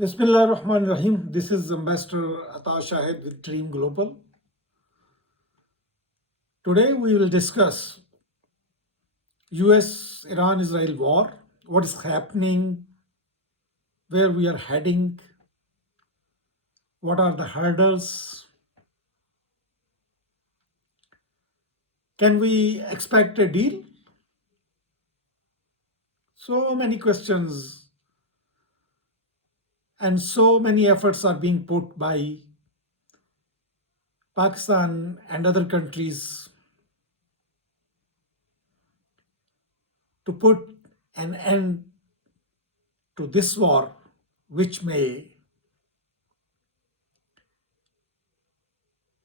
Bismillah Rahman Rahim. This is Ambassador Ata Shahid with Dream Global. Today we will discuss US Iran Israel war, what is happening, where we are heading, what are the hurdles, can we expect a deal? So many questions and so many efforts are being put by Pakistan and other countries to put an end to this war, which may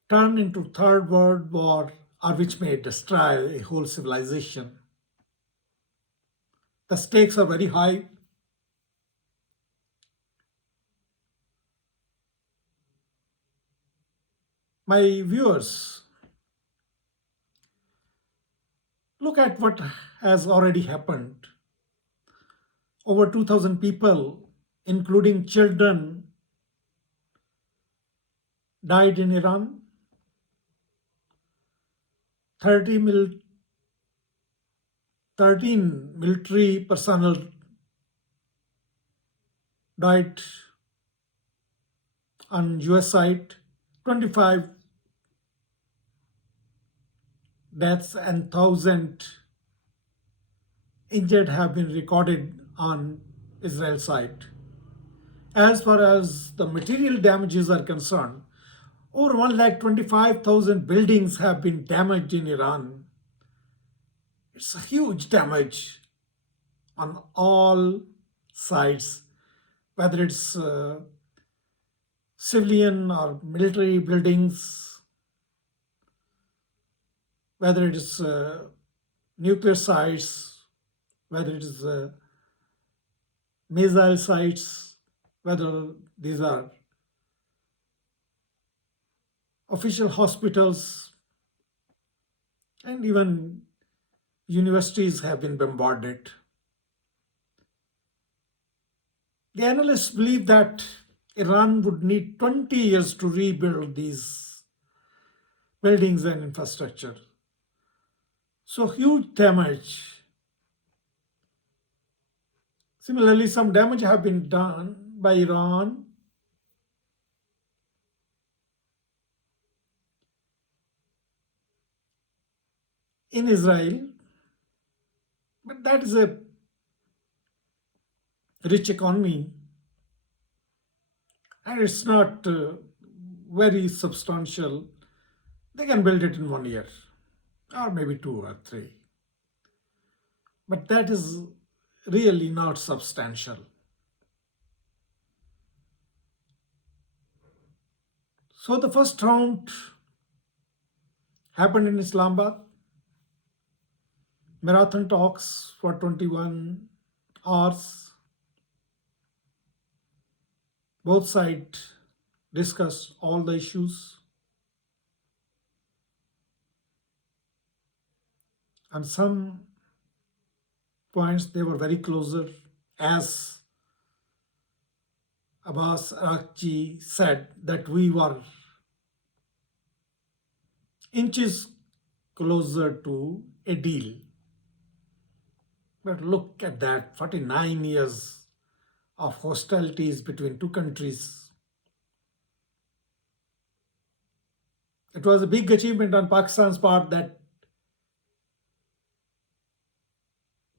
turn into third world war or which may destroy a whole civilization. The stakes are very high. My viewers, look at what has already happened. Over 2,000 people, including children, died in Iran. 30 mil- 13 military personnel died on US side. 25 deaths and 1,000 injured have been recorded on Israel side. As far as the material damages are concerned, over 125,000 buildings have been damaged in Iran. It's a huge damage on all sides, whether it's civilian or military buildings, whether it is nuclear sites, whether it is missile sites, whether these are official hospitals, and even universities have been bombarded. The analysts believe that Iran would need 20 years to rebuild these buildings and infrastructure. So huge damage. Similarly, some damage have been done by Iran in Israel, but that is a rich economy and it's not very substantial. They can build it in 1 year or maybe 2 or 3, but that is really not substantial. So the first round happened in Islamabad, marathon talks for 21 hours. Both sides discussed all the issues. On some points, they were very closer. As Abbas Araghchi said, that we were inches closer to a deal. But look at that, 49 years of hostilities between two countries. It was a big achievement on Pakistan's part that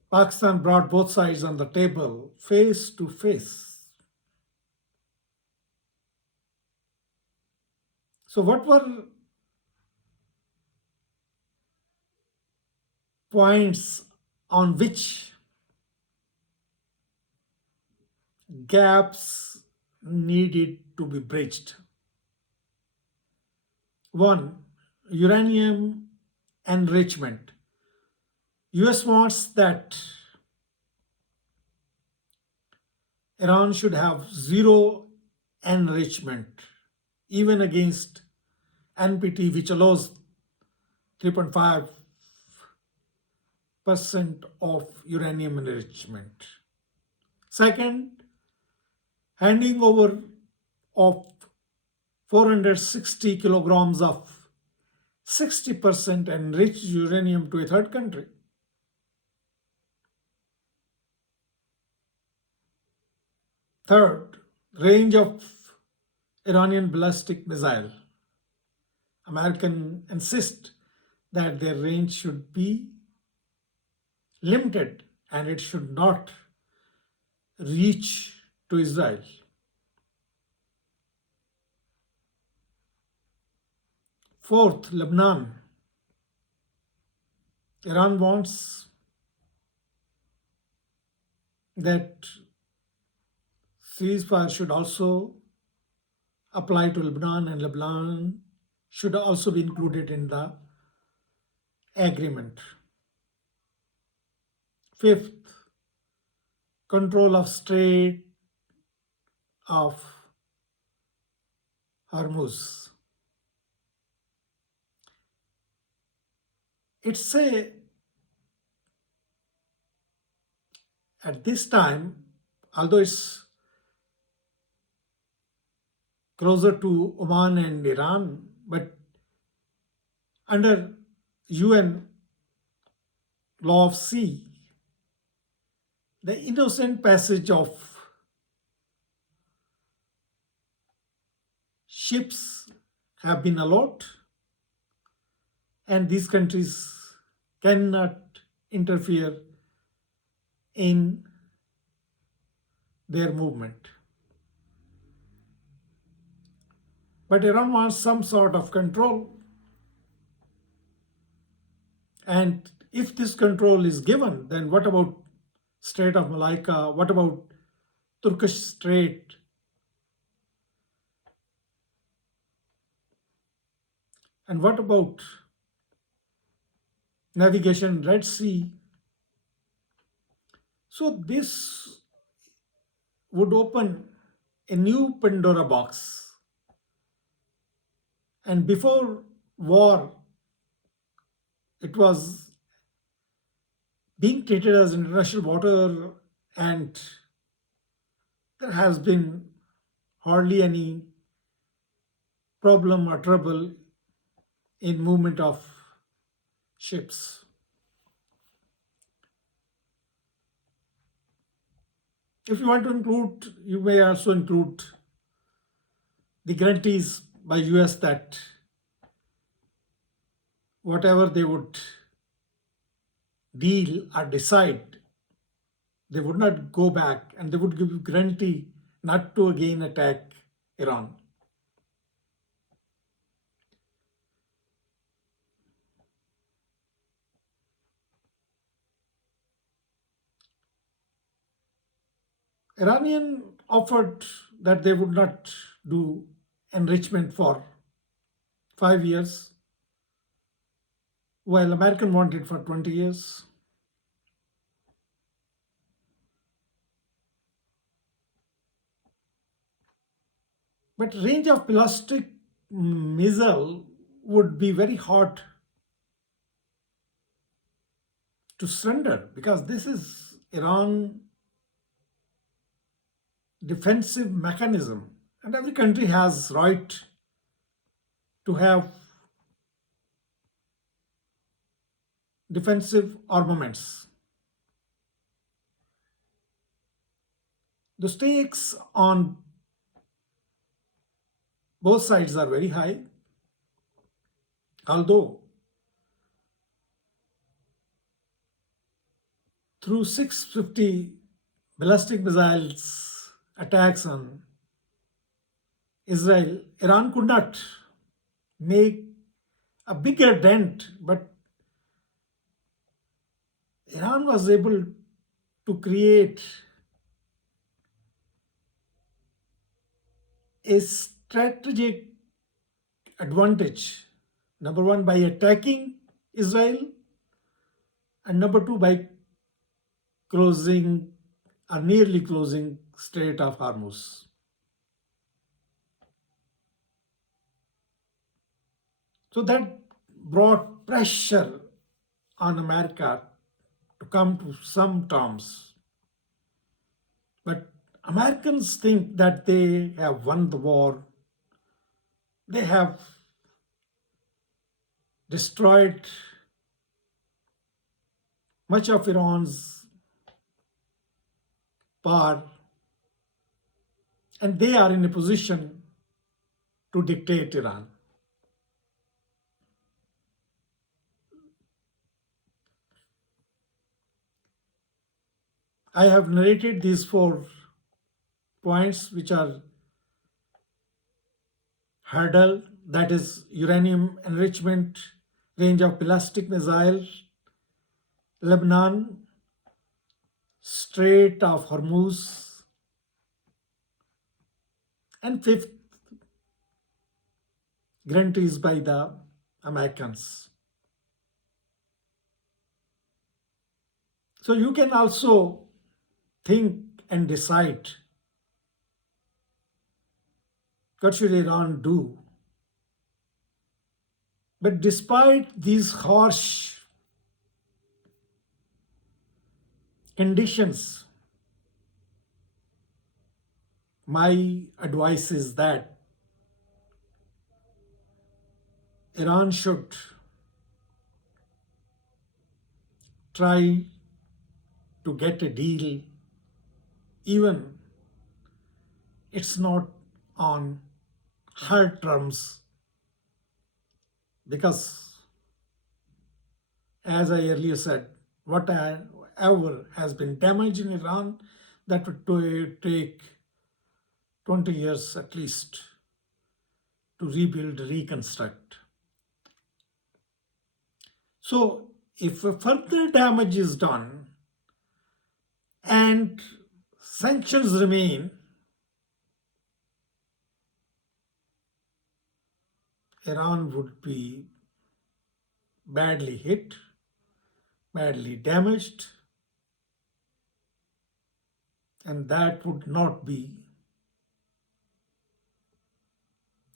Pakistan brought both sides on the table face to face. So, what were points on which gaps needed to be bridged? One, uranium enrichment. US wants that Iran should have zero enrichment, even against NPT, which allows 3.5% of uranium enrichment. Second, handing over of 460 kilograms of 60% enriched uranium to a third country. Third, range of Iranian ballistic missile. American insist that their range should be limited and it should not reach to Israel. Fourth, Lebanon. Iran wants that ceasefire should also apply to Lebanon and Lebanon should also be included in the agreement. Fifth, control of Strait of Hormuz. It's a at this time, although it's closer to Oman and Iran, but under UN law of sea, the innocent passage of ships have been allowed, and these countries cannot interfere in their movement. But Iran wants some sort of control. And if this control is given, then what about Strait of Malacca? What about Turkish Strait? And what about navigation Red Sea? So this would open a new Pandora box. And before war, it was being treated as international water, and there has been hardly any problem or trouble in movement of ships. If you want to include, you may also include the guarantees by US that whatever they would deal or decide, they would not go back and they would give you guarantee not to again attack Iran. Iranian offered that they would not do enrichment for 5 years, while American wanted for 20 years. But range of ballistic missile would be very hard to surrender because this is Iran defensive mechanism, and every country has right to have defensive armaments. The stakes on both sides are very high, although through 650 ballistic missiles attacks on Israel, Iran could not make a bigger dent, but Iran was able to create a strategic advantage. Number one, by attacking Israel, and number two, by closing or nearly closing Strait of Hormuz. So that brought pressure on America to come to some terms. But Americans think that they have won the war, they have destroyed much of Iran's power, and they are in a position to dictate Iran. I have narrated these 4 points, which are hurdle, that is uranium enrichment, range of ballistic missile, Lebanon, Strait of Hormuz, and fifth, guarantees by the Americans. So you can also think and decide what should Iran do. But despite these harsh conditions, my advice is that Iran should try to get a deal, even it's not on her terms, because as I earlier said, whatever has been damaged in Iran, that would take 20 years at least to rebuild, reconstruct. So if further damage is done and sanctions remain, Iran would be badly hit, badly damaged, and that would not be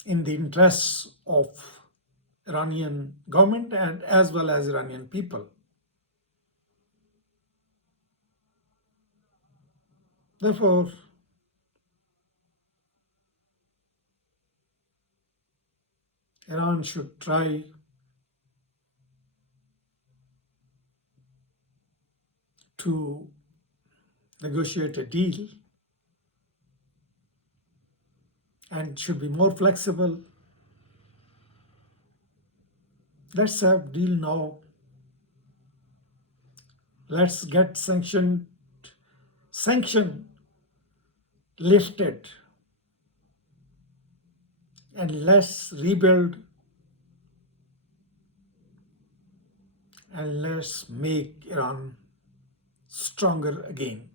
in the interests of Iranian government and as well as Iranian people. Therefore, Iran should try to negotiate a deal and should be more flexible. Let's have deal now. Let's get sanction lifted, and let's rebuild, and let's make Iran stronger again.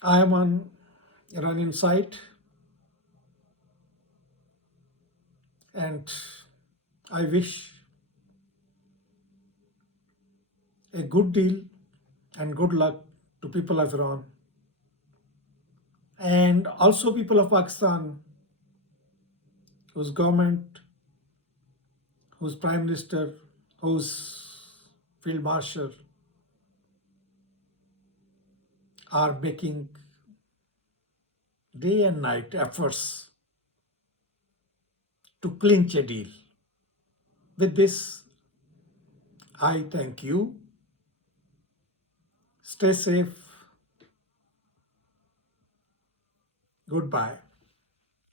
I am on Iranian side, and I wish a good deal and good luck to people of Iran and also people of Pakistan, whose government, whose prime minister, whose field marshal are making day and night efforts to clinch a deal. With this, I thank you. Stay safe. Goodbye.